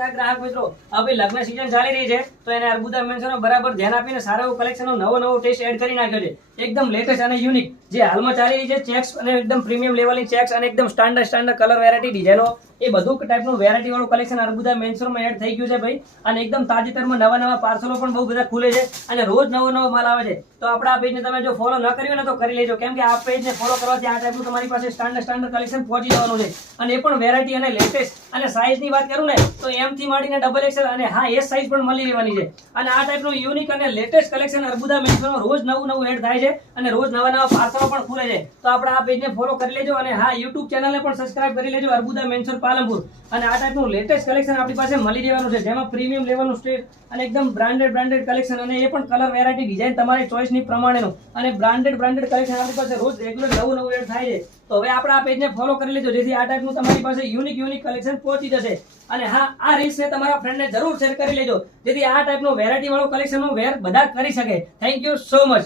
નમસ્કાર ગ્રાહક મિત્રો, હવે લગ્ન સીઝન ચાલી રહી છે તો એને અર્બુદા મેન્સનો બરાબર ધ્યાન આપીને સારા એવું કલેક્શનનો નવો ટેસ્ટ એડ કરી નાખ્યો છે. એકદમ લેટેસ્ટ અને યુનિક જે હાલમાં ચાલી રહી છે ચેક્સ અને એકદમ પ્રીમિયમ લેવલની ચેક્સ અને એકદમ સ્ટાન્ડર્ડ કલર વેરાયટી ડિઝાઇનો એ બધું ટાઈપનું વેરાયટી વાળું કલેક્શન અર્બુદા મેન્સમાં એડ થઈ ગયું છે ભાઈ. અને એકદમ તાજેતરમાં નવા પાર્સલો પણ બહુ બધા ખુલે છે અને રોજ નવો માલ આવે છે. તો આપણા આ પેજને તમે જો ફોલો ન કર્યું ને તો કરી લેજો, કેમ કે આ પેજને ફોલો કરવાથી આ ટાઈપનું તમારી પાસે સ્ટાન્ડર્ડ કલેક્શન પહોંચી જવાનું છે. અને એ પણ વેરાયટી અને લેટેસ્ટ અને સાઇઝની વાત કરું ને તો એમ થી માંડીને ડબલ એક્સેલ અને હા એસ સાઇઝ પણ મળી રહેવાની છે. અને આ ટાઈપનું યુનિક અને લેટેસ્ટ કલેક્શન અર્બુદા મેન્સમાં રોજ નવું એડ થાય છે અને રોજ નવા પાર્સલો પણ ખુલે છે. તો આપણે આ પેજને ફોલો કરી લેજો અને હા યુટ્યુબ ચેનલને પણ સબસ્ક્રાઇબ કરી લેજો અર્બુદા મેન્સર પાલનપુર. અને આ ટાઈપનું લેટેસ્ટ કલેક્શન આપણી પાસે મળી રહેવાનું છે, જેમાં પ્રીમિયમ લેવલનું સ્ટેજ અને એકદમ બ્રાન્ડેડ કલેક્શન અને એ પણ કલર વેરાયટી ડિઝાઇન તમારી ચોઇસની પ્રમાણેનું અને બ્રાન્ડેડ કલેક્શન આપણી પાસે રોજ રેગ્યુલર નવું એડ થાય છે. તો હવે આપણે આ પેજને ફોલો કરી લેજો, જેથી આ ટાઈપનું તમારી પાસે યુનિક કલેક્શન પહોંચી જશે. અને હા આ રીલ્સને તમારા ફ્રેન્ડને જરૂર શેર કરી લેજો, જેથી આ ટાઈપનું વેરાયટી વાળું કલેક્શનનું વેર બધા કરી શકે. Thank you so much.